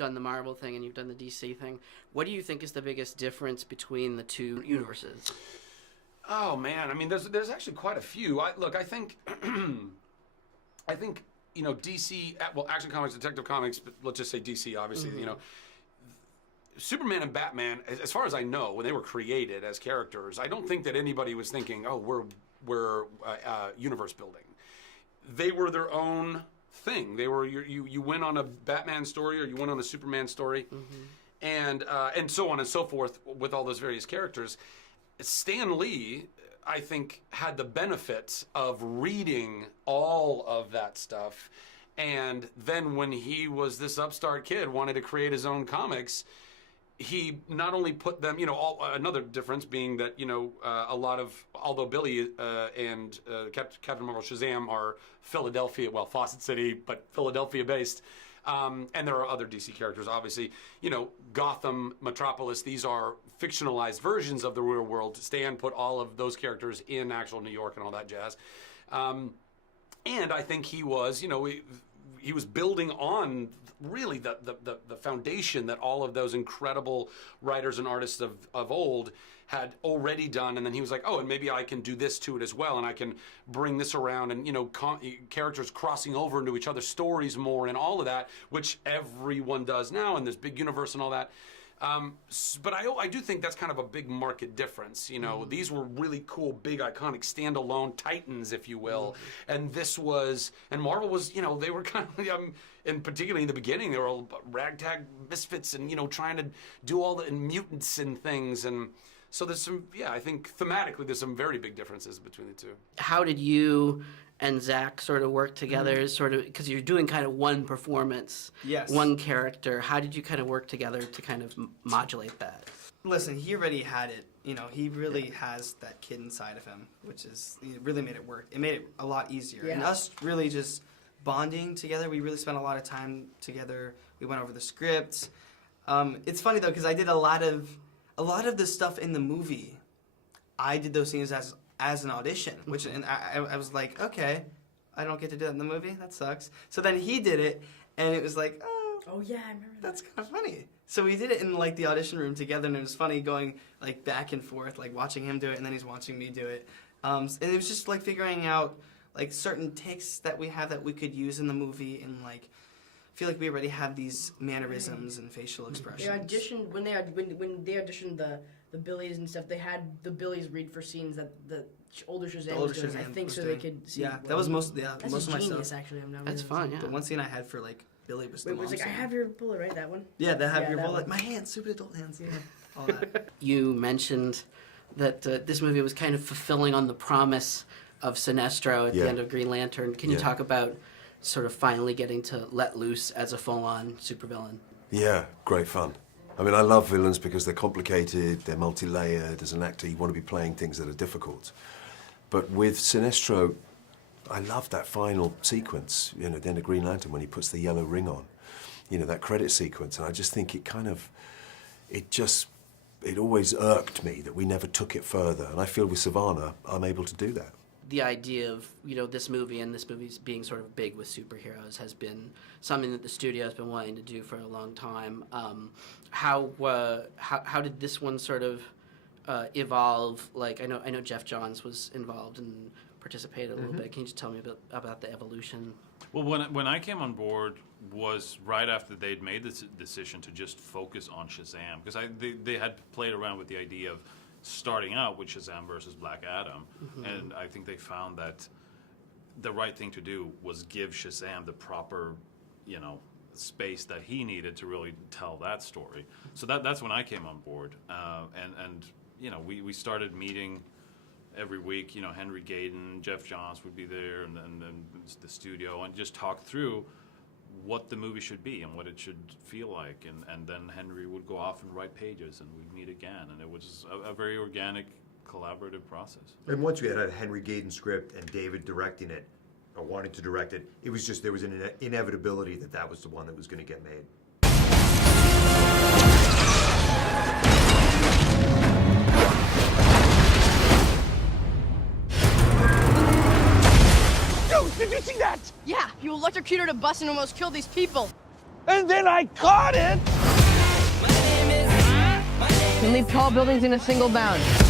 done the Marvel thing and you've done the DC thing. What do you think is the biggest difference between the two universes? Oh man, I mean, there's actually quite a few. I think DC, well, Action Comics, Detective Comics, but let's just say DC, obviously, Superman and Batman, as far as I know, when they were created as characters, I don't think that anybody was thinking, oh, we're universe building. They were their own thing. They were you went on a Batman story or you went on a Superman story, and so on and so forth with all those various characters. Stan Lee, I think, had the benefit of reading all of that stuff, and then when he was this upstart kid, wanted to create his own comics. He not only put them, another difference being that, a lot of, although Billy and Captain Marvel Shazam are Philadelphia, well, Fawcett City, but Philadelphia based, and there are other DC characters, obviously, Gotham, Metropolis, these are fictionalized versions of the real world. Stan put all of those characters in actual New York and all that jazz. And I think he was, he was building on really the foundation that all of those incredible writers and artists of old had already done, and then he was like, oh, and maybe I can do this to it as well, and I can bring this around, and characters crossing over into each other's stories more, and all of that, which everyone does now, and there's big universe and all that. But I do think that's kind of a big market difference. These were really cool, big, iconic, standalone titans, if you will. And and Marvel was, they were kind of, and particularly in the beginning, they were all ragtag misfits and, trying to do all the mutants and things. And so there's some, I think thematically there's some very big differences between the two. How did you and Zach sort of work together, because you're doing kind of one performance, one character. How did you kind of work together to kind of modulate that? Listen, he already had it. He really has that kid inside of him, which really made it work. It made it a lot easier. Yeah. And us really just bonding together, we really spent a lot of time together. We went over the script. It's funny, though, because I did a lot of the stuff in the movie. I did those scenes as an audition, and I was like, okay, I don't get to do that in the movie. That sucks. So then he did it, and it was like, oh yeah, I remember that. That's kind of funny. So we did it in the audition room together, and it was funny going back and forth, watching him do it, and then he's watching me do it. And it was just figuring out certain takes that we have that we could use in the movie, and I feel like we already have these mannerisms and facial expressions. They auditioned when they auditioned the Billies and stuff. They had the Billies read for scenes that the older Shazam was doing, I think, so they could see. Yeah, that was most of my stuff. Genius, actually. That's fun. Yeah. The one scene I had for Billy was the It was I have your bullet, right? That one. Yeah, your bullet. My hands, stupid adult hands. Yeah, all that. You mentioned that this movie was kind of fulfilling on the promise of Sinestro at the end of Green Lantern. Can you talk about sort of finally getting to let loose as a full-on supervillain? Yeah, great fun. I mean, I love villains because they're complicated, they're multi-layered. As an actor, you want to be playing things that are difficult. But with Sinestro, I love that final sequence, at the end of Green Lantern when he puts the yellow ring on, that credit sequence. And I just think it always irked me that we never took it further. And I feel with Savannah, I'm able to do that. The idea of, this movie and this movie's being sort of big with superheroes has been something that the studio has been wanting to do for a long time. How did this one sort of evolve? I know Jeff Johns was involved and participated a little bit. Can you just tell me about the evolution? Well, when I came on board was right after they'd made this decision to just focus on Shazam, because they had played around with the idea of starting out with Shazam versus Black Adam, and I think they found that the right thing to do was give Shazam the proper, space that he needed to really tell that story. So that's when I came on board, and we started meeting every week. Henry Gayden, Jeff Johns would be there, and then the studio, and just talk through what the movie should be and what it should feel like, and then Henry would go off and write pages, and we'd meet again, and it was a very organic, collaborative process. And once we had a Henry Gayden script and David directing it, or wanting to direct it, it was just, there was an inevitability that was the one that was going to get made. Dude, did you see that? Yeah, you electrocuted a bus and almost killed these people. and then I caught it. You leap tall buildings in a single bound.